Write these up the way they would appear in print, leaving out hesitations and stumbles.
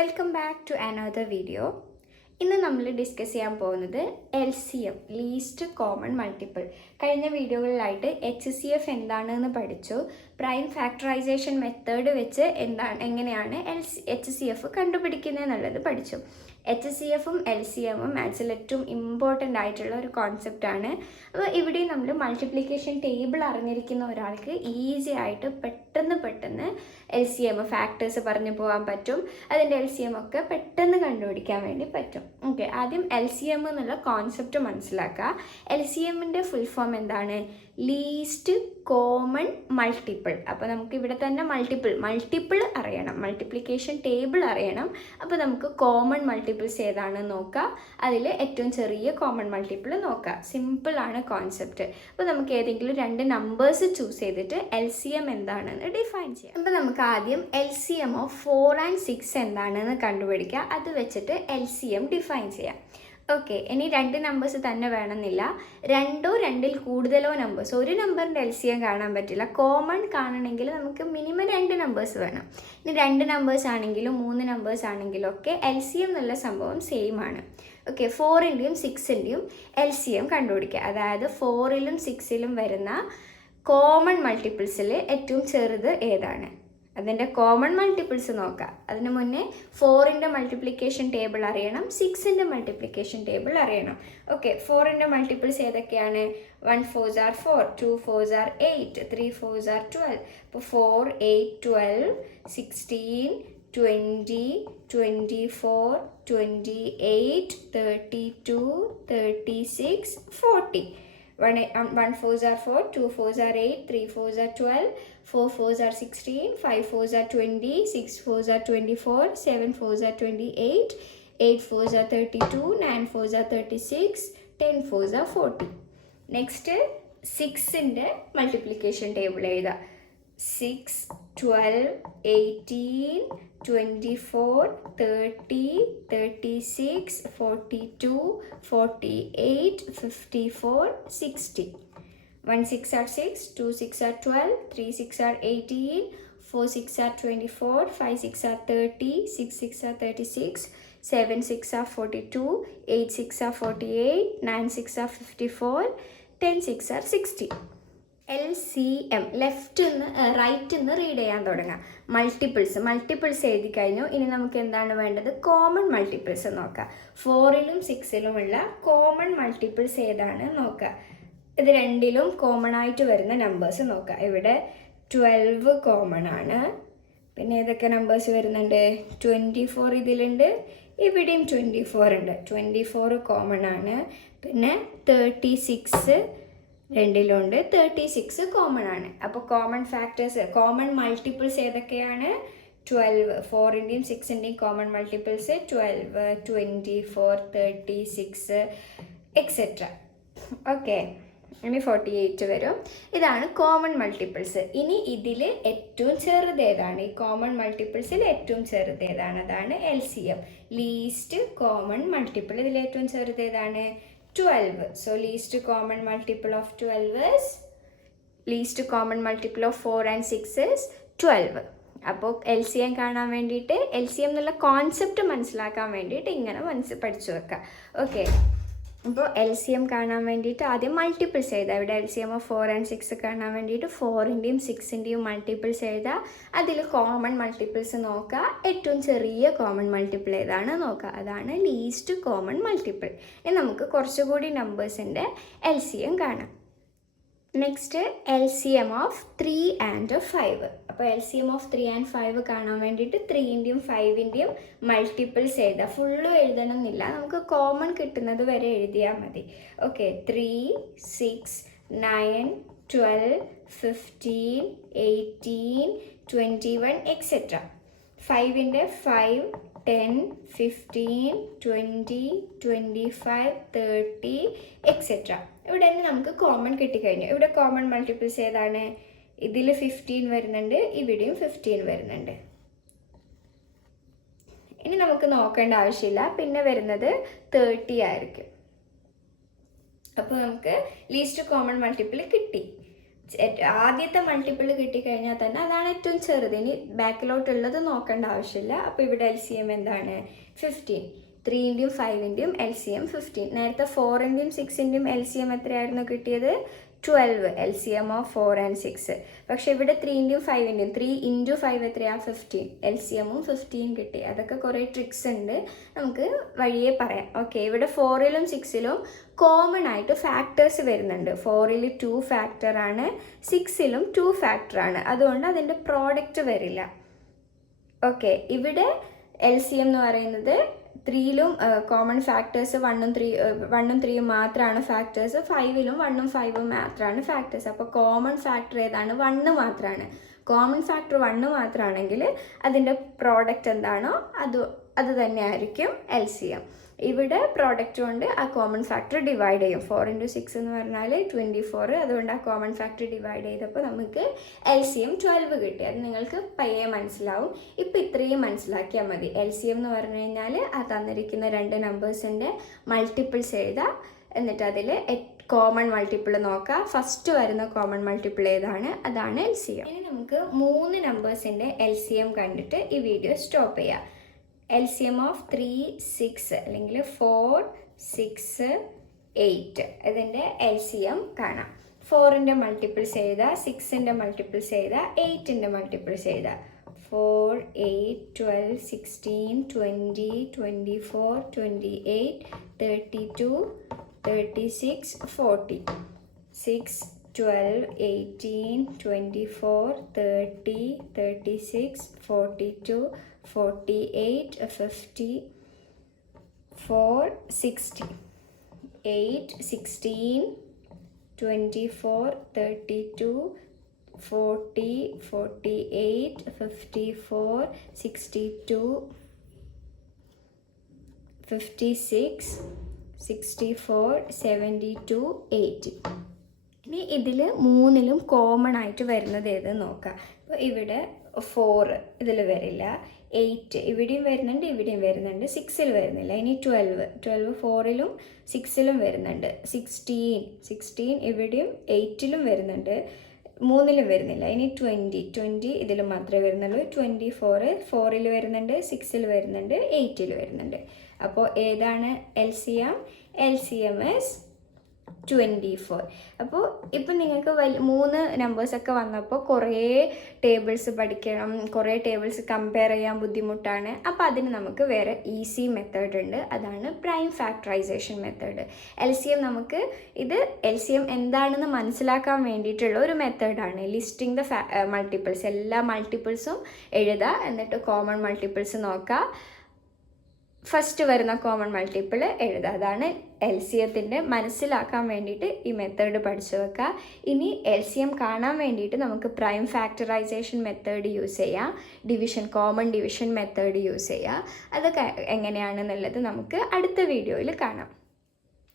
Welcome back to another video. ഇന്ന് നമ്മൾ discuss ചെയ്യാൻ പോകുന്നത് LCM, ലീസ്റ്റ് കോമൺ മൾട്ടിപ്പിൾ. കഴിഞ്ഞ വീഡിയോകളിലായിട്ട് HCF എന്താണെന്ന് പഠിച്ചു. പ്രൈം ഫാക്ടറൈസേഷൻ മെത്തേഡ് വെച്ച് എങ്ങനെയാണ് HCF കണ്ടുപിടിക്കുന്നത് എന്നുള്ളത് പഠിച്ചു. HCFും LCMും മാത്സിൽ ഏറ്റവും ഇമ്പോർട്ടൻ്റ് ആയിട്ടുള്ള ഒരു കോൺസെപ്റ്റാണ്. അപ്പോൾ ഇവിടെ നമ്മൾ മൾട്ടിപ്ലിക്കേഷൻ ടേബിൾ അറിഞ്ഞിരിക്കുന്ന ഒരാൾക്ക് ഈസി ആയിട്ട് പെട്ടെന്ന് LCM ഫാക്ടേഴ്സ് പറഞ്ഞു പോകാൻ പറ്റും. അതിൻ്റെ LCM ഒക്കെ പെട്ടെന്ന് കണ്ടുപിടിക്കാൻ വേണ്ടി പറ്റും. ഓക്കെ, ആദ്യം LCM എന്നുള്ള കോൺസെപ്റ്റ് മനസ്സിലാക്കുക. LCMൻ്റെ ഫുൾ ഫോം എന്താണ്? Least common multiple. അപ്പോൾ നമുക്ക് ഇവിടെ തന്നെ മൾട്ടിപ്പിൾ അറിയണം, മൾട്ടിപ്ലിക്കേഷൻ ടേബിൾ അറിയണം. അപ്പോൾ നമുക്ക് കോമൺ മൾട്ടിപ്പിൾസ് ഏതാണെന്ന് നോക്കുക, അതിൽ ഏറ്റവും ചെറിയ കോമൺ മൾട്ടിപ്പിൾ നോക്കുക. സിമ്പിളാണ് കോൺസെപ്റ്റ്. അപ്പോൾ നമുക്ക് ഏതെങ്കിലും രണ്ട് നമ്പേഴ്സ് ചൂസ് ചെയ്തിട്ട് LCM എന്താണെന്ന് ഡിഫൈൻ ചെയ്യാം. അപ്പോൾ നമുക്ക് ആദ്യം LCM ഓഫ് 4 and 6 എന്താണെന്ന് കണ്ടുപിടിക്കുക. അത് വെച്ചിട്ട് LCM ഡിഫൈൻ ചെയ്യാം. ഓക്കെ, ഇനി രണ്ട് നമ്പേഴ്സ് തന്നെ വേണമെന്നില്ല, രണ്ടോ രണ്ടിൽ കൂടുതലോ നമ്പേഴ്സ്. ഒരു നമ്പറിൻ്റെ LCM കാണാൻ പറ്റില്ല. കോമൺ കാണണമെങ്കിൽ നമുക്ക് മിനിമം രണ്ട് നമ്പേഴ്സ് വേണം. ഇനി രണ്ട് നമ്പേഴ്സ് ആണെങ്കിലും 3 നമ്പേഴ്സ് ആണെങ്കിലും ഒക്കെ LCM എന്നുള്ള സംഭവം സെയിം ആണ്. ഓക്കെ, 4ൻ്റെയും 6ൻ്റെയും LCM കണ്ടുപിടിക്കുക. അതായത് 4ലും 6ലും വരുന്ന കോമൺ മൾട്ടിപ്പിൾസിൽ ഏറ്റവും ചെറുത് ഏതാണ്, അതിൻ്റെ കോമൺ മൾട്ടിപ്പിൾസ് നോക്കാം. അതിന് മുന്നേ 4ൻ്റെ മൾട്ടിപ്ലിക്കേഷൻ ടേബിൾ അറിയണം, 6ൻ്റെ മൾട്ടിപ്ലിക്കേഷൻ ടേബിൾ അറിയണം. ഓക്കെ, 4ൻ്റെ മൾട്ടിപ്പിൾസ് ഏതൊക്കെയാണ്? 1 4s are 4, 2 4s are 8, 3 4s are 12. അപ്പോൾ 4 8 12 16 20 24 28 32 36 40. 1 4s are 4, 2 4s are 8, 3 4s are 12, 4 4s are 16, 5 4s are 20, 6 4s are 24, 7 4s are 28, 8 4s are 32, 9 4s are 36, 10 4s are 40. Next 6ൻ്റെ multiplication table എഴുതുക. 6 12 18 24 30 36 42 48 54 60. 1 6 are 6, 2 6 are 12, 3 6 are 18, 4 6 are 24, 5 6 are 30, 6 6 are 36, 7 6 are 42, 8 6 are 48, 9 6 are 54, 10 6 are 60. LCM റൈറ്റിൽ നിന്ന് read ചെയ്യാൻ തുടങ്ങാം. Multiples എഴുതി കഴിഞ്ഞു. ഇനി നമുക്ക് എന്താണ് വേണ്ടത്? കോമൺ മൾട്ടിപ്പിൾസ് നോക്കാം. 4ലും 6ലും ഉള്ള കോമൺ മൾട്ടിപ്പിൾസ് ഏതാണ് നോക്കുക. ഇത് രണ്ടിലും കോമൺ ആയിട്ട് വരുന്ന നമ്പേഴ്സ് നോക്കാം. ഇവിടെ 12 കോമൺ ആണ്. പിന്നെ ഏതൊക്കെ നമ്പേഴ്സ് വരുന്നുണ്ട്? 24 ഇതിലുണ്ട്, ഇവിടെയും 24 ഉണ്ട്. 24 കോമൺ ആണ്. പിന്നെ 36 രണ്ടിലുണ്ട്, 36 കോമൺ ആണ്. അപ്പോൾ കോമൺ ഫാക്ടേഴ്സ്, കോമൺ മൾട്ടിപ്പിൾസ് ഏതൊക്കെയാണ്? 12, 4ൻ്റെയും 6ൻ്റെയും കോമൺ മൾട്ടിപ്പിൾസ് 12, 24, 36 എക്സെട്ര. ഓക്കെ, ഇനി 48 വരും. ഇതാണ് കോമൺ മൾട്ടിപ്പിൾസ്. ഇനി ഇതിൽ ഏറ്റവും ചെറുത് ഏതാണ്? ഈ കോമൺ മൾട്ടിപ്പിൾസിൽ ഏറ്റവും ചെറുത് ഏതാണ്? അതാണ് LCM, ലീസ്റ്റ് കോമൺ മൾട്ടിപ്പിൾ. ഇതിൽ ഏറ്റവും ചെറുത് ഏതാണ്? 12. So least common multiple of 12 is, least common multiple of 4 and 6 is 12. അപ്പോൾ LCM കാണാൻ വേണ്ടിയിട്ട്, LCM എന്നുള്ള കോൺസെപ്റ്റ് മനസ്സിലാക്കാൻ വേണ്ടിയിട്ട് ഇങ്ങനെ പഠിച്ചു വെക്കാം. ഓക്കെ, അപ്പോൾ LCM കാണാൻ വേണ്ടിയിട്ട് ആദ്യം മൾട്ടിപ്പിൾസ് എഴുതുക. ഇവിടെ LCM ഓഫ് 4 and 6 കാണാൻ വേണ്ടിയിട്ട് 4ൻ്റെയും 6ൻ്റെയും മൾട്ടിപ്പിൾസ് എഴുതുക. അതിൽ കോമൺ മൾട്ടിപ്പിൾസ് നോക്കുക. ഏറ്റവും ചെറിയ കോമൺ മൾട്ടിപ്പിൾ ഏതാണ് നോക്കുക. അതാണ് ലീസ്റ്റ് കോമൺ മൾട്ടിപ്പിൾ. ഇനി നമുക്ക് കുറച്ചുകൂടി നമ്പേഴ്സിൻ്റെ LCM കാണാം. Next LCM of 3 and 5. അപ്പോൾ LCM ഓഫ് 3 and 5 കാണാൻ വേണ്ടിയിട്ട് 3ൻ്റെയും 5ൻ്റെയും മൾട്ടിപ്പിൾസ് എഴുതുക. ഫുള്ളും എഴുതണം എന്നില്ല, നമുക്ക് കോമൺ കിട്ടുന്നത് വരെ എഴുതിയാൽ മതി. Okay, 3 6 9 12 15 18 21 etcetera. 5ൻ്റെ 5 10 15 20 25 30 എക്സെട്ര. ഇവിടെ നിന്ന് നമുക്ക് കോമൺ കിട്ടിക്കഴിഞ്ഞു. ഇവിടെ കോമൺ മൾട്ടിപ്പിൾസ് ഏതാണ്? ഇതിൽ 15 വരുന്നുണ്ട്, ഇവിടെയും 15 വരുന്നുണ്ട്. ഇനി നമുക്ക് നോക്കേണ്ട ആവശ്യമില്ല, പിന്നെ വരുന്നത് 30 ആയിരിക്കും. അപ്പോൾ നമുക്ക് ലീസ്റ്റ് കോമൺ മൾട്ടിപ്പിൾ കിട്ടി. ആദ്യത്തെ മൾട്ടിപ്പിൾ കിട്ടിക്കഴിഞ്ഞാൽ തന്നെ അതാണ് ഏറ്റവും ചെറുത്. ഇനി ബാക്കിലോട്ടുള്ളത് നോക്കേണ്ട ആവശ്യമില്ല. അപ്പോൾ ഇവിടെ LCM എന്താണ്? 15. 3-ൻ്റെയും 5-ൻ്റെയും LCM 15. നേരത്തെ 4-ൻ്റെയും 6-ൻ്റെയും LCM എത്രയായിരുന്നു കിട്ടിയത്? 12. LCM of 4 and 6. പക്ഷെ ഇവിടെ 3-ൻ്റെയും 5-ൻ്റെയും 3 into 5 എത്രയാണ്? 15. LCMും 15 കിട്ടി. അതൊക്കെ കുറേ ട്രിക്സ് ഉണ്ട്, നമുക്ക് വഴിയെ പറയാം. ഓക്കെ, ഇവിടെ 4-ലും 6-ലും കോമൺ ആയിട്ട് ഫാക്ടേഴ്സ് വരുന്നുണ്ട്. 4-ൽ 2 ഫാക്ടറാണ്, 6-ലും 2 ഫാക്ടറാണ്. അതുകൊണ്ട് അതിൻ്റെ പ്രോഡക്റ്റ് വരില്ല. ഓക്കെ, ഇവിടെ LCM എന്ന് പറയുന്നത് 3-ലും കോമൺ ഫാക്ടേഴ്സ് 1ഉം 3ഉം മാത്രമാണ് ഫാക്ടേഴ്സ്. 5-ലും 1ഉം 5ഉം മാത്രമാണ് ഫാക്ടേഴ്സ്. അപ്പോൾ കോമൺ ഫാക്ടർ ഏതാണ്? 1 മാത്രമാണ്. കോമൺ ഫാക്ടർ 1 മാത്രമാണെങ്കിൽ അതിൻ്റെ പ്രോഡക്റ്റ് എന്താണോ അത് തന്നെ ആയിരിക്കും LCM. ഇവിടെ പ്രോഡക്റ്റ് കൊണ്ട് ആ കോമൺ ഫാക്ടർ ഡിവൈഡ് ചെയ്യും. 4 into 6 എന്ന് പറഞ്ഞാൽ 24. അതുകൊണ്ട് ആ കോമൺ ഫാക്ടർ ഡിവൈഡ് ചെയ്തപ്പോൾ നമുക്ക് LCM 12 കിട്ടി. അത് നിങ്ങൾക്ക് പയ്യെ മനസ്സിലാവും. ഇപ്പം ഇത്രയും മനസ്സിലാക്കിയാൽ മതി. LCM എന്ന് പറഞ്ഞു കഴിഞ്ഞാൽ ആ തന്നിരിക്കുന്ന 2 നമ്പേഴ്സിൻ്റെ മൾട്ടിപ്പിൾസ് എഴുതാം. എന്നിട്ട് അതിൽ കോമൺ മൾട്ടിപ്പിൾ നോക്കാം. ഫസ്റ്റ് വരുന്ന കോമൺ മൾട്ടിപ്പിൾ ഏതാണ്? അതാണ് LCM. ഇനി നമുക്ക് 3 നമ്പേഴ്സിൻ്റെ LCM കണ്ടിട്ട് ഈ വീഡിയോ സ്റ്റോപ്പ് ചെയ്യാം. LCM ഓഫ് 3, 6 അല്ലെങ്കിൽ 4, 6, 8 ഇതിൻ്റെ LCM കാണാം. 4-ൻ്റെ മൾട്ടിപ്പിൾസ് എഴുതാം, 6-ൻ്റെ മൾട്ടിപ്പിൾസ് എഴുതാം, 8-ൻ്റെ മൾട്ടിപ്പിൾസ് എഴുതാം. 4, 8, 12, 16, 20, 24, 28, 32, 36, 40. 6, 12, 18, 24, 30, 36, 42, 48, 50, 4, 60. 8, 16, 24, 32, 40, 48, 54, 62, 56, 64, 72, 80. ഇനി ഇതിൽ 3-ലും കോമൺ ആയിട്ട് വരുന്നത് ഏതെന്ന് നോക്കാം. അപ്പോൾ ഇവിടെ 4 ഇതിൽ വരില്ല, 8 ഇവിടെയും വരുന്നുണ്ട്, ഇവിടെയും വരുന്നുണ്ട്, 6-ൽ വരുന്നില്ല. ഇനി 12 4-ലും 6-ലും വരുന്നുണ്ട്. 16 ഇവിടെയും 8-ലും വരുന്നുണ്ട്, 3-ലും വരുന്നില്ല. ഇനി 20 ഇതിൽ മാത്രമേ വരുന്നുള്ളൂ. 24 4-ൽ വരുന്നുണ്ട്, 6-ൽ വരുന്നുണ്ട്, 8-ൽ വരുന്നുണ്ട്. അപ്പോൾ ഏതാണ് LCM? LCM is 24. അപ്പോൾ ഇപ്പം നിങ്ങൾക്ക് 3 നമ്പേഴ്സൊക്കെ വന്നപ്പോൾ കുറേ ടേബിൾസ് പഠിക്കണം, കുറേ ടേബിൾസ് കമ്പയർ ചെയ്യാൻ ബുദ്ധിമുട്ടാണ്. അപ്പോൾ അതിന് നമുക്ക് വേറെ ഈസി മെത്തേഡ് ഉണ്ട്. അതാണ് പ്രൈം ഫാക്ടറൈസേഷൻ മെത്തേഡ്. ഇത് LCM എന്താണെന്ന് മനസ്സിലാക്കാൻ വേണ്ടിയിട്ടുള്ള ഒരു മെത്തേഡാണ്. ലിസ്റ്റിംഗ് ദ മൾട്ടിപ്പിൾസ്, എല്ലാ മൾട്ടിപ്പിൾസും എഴുതുക, എന്നിട്ട് കോമൺ മൾട്ടിപ്പിൾസ് നോക്കുക, ഫസ്റ്റ് വരുന്ന കോമൺ മൾട്ടിപ്പിൾ എഴുതുക. അതാണ് LCMത്തിൻ്റെ മനസ്സിലാക്കാൻ വേണ്ടിയിട്ട് ഈ മെത്തേഡ് പഠിച്ചു വെക്കുക. ഇനി LCM കാണാൻ വേണ്ടിയിട്ട് നമുക്ക് പ്രൈം ഫാക്ടറൈസേഷൻ മെത്തേഡ് യൂസ് ചെയ്യാം, കോമൺ ഡിവിഷൻ മെത്തേഡ് യൂസ് ചെയ്യാം. അതൊക്കെ എങ്ങനെയാണെന്നുള്ളത് നമുക്ക് അടുത്ത വീഡിയോയിൽ കാണാം.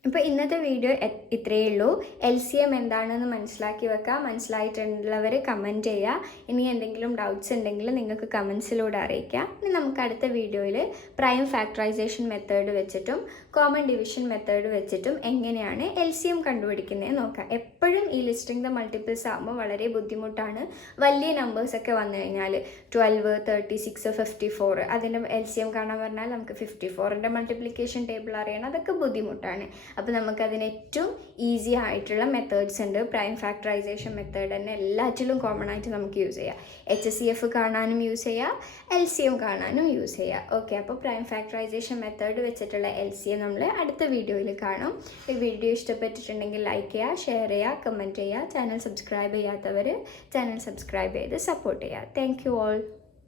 അപ്പോൾ ഇന്നത്തെ വീഡിയോ ഇത്രയേ ഉള്ളൂ. LCM എന്താണെന്ന് മനസ്സിലാക്കി വെക്കുക. മനസ്സിലായിട്ടുള്ളവർ കമൻറ്റ് ചെയ്യുക. ഇനി എന്തെങ്കിലും ഡൗട്ട്സ് ഉണ്ടെങ്കിൽ നിങ്ങൾക്ക് കമൻസിലൂടെ അറിയിക്കാം. ഇനി നമുക്ക് അടുത്ത വീഡിയോയിൽ പ്രൈം ഫാക്ടറൈസേഷൻ മെത്തേഡ് വെച്ചിട്ടും കോമൺ ഡിവിഷൻ മെത്തേഡ് വെച്ചിട്ടും എങ്ങനെയാണ് LCM കണ്ടുപിടിക്കുന്നത് നോക്കാം. എപ്പോഴും ഈ ലിസ്റ്റിംഗ് ദ മൾട്ടിപ്പിൾസ് ആകുമ്പോൾ വളരെ ബുദ്ധിമുട്ടാണ്. വലിയ നമ്പേഴ്സൊക്കെ വന്നു കഴിഞ്ഞാൽ 12, 36, 54 അതിൻ്റെ LCM കാണാൻ പറഞ്ഞാൽ നമുക്ക് 54ൻ്റെ മൾട്ടിപ്ലിക്കേഷൻ ടേബിൾ അറിയണം. അതൊക്കെ ബുദ്ധിമുട്ടാണ്. അപ്പോൾ നമുക്കതിന് ഏറ്റവും ഈസി ആയിട്ടുള്ള മെത്തേഡ്സ് ഉണ്ട്. പ്രൈം ഫാക്ടറൈസേഷൻ മെത്തേഡ് തന്നെ എല്ലാറ്റിലും കോമൺ ആയിട്ട് നമുക്ക് യൂസ് ചെയ്യാം. HCF കാണാനും യൂസ് ചെയ്യാം, LCM കാണാനും യൂസ് ചെയ്യാം. ഓക്കെ, അപ്പോൾ പ്രൈം ഫാക്ടറൈസേഷൻ മെത്തേഡ് വെച്ചിട്ടുള്ള LCM നമ്മൾ അടുത്ത വീഡിയോയിൽ കാണും. ഈ വീഡിയോ ഇഷ്ടപ്പെട്ടിട്ടുണ്ടെങ്കിൽ ലൈക്ക് ചെയ്യുക, ഷെയർ ചെയ്യുക, കമൻറ്റ് ചെയ്യുക. ചാനൽ സബ്സ്ക്രൈബ് ചെയ്യാത്തവർ ചാനൽ സബ്സ്ക്രൈബ് ചെയ്ത് സപ്പോർട്ട് ചെയ്യുക. Thank you all.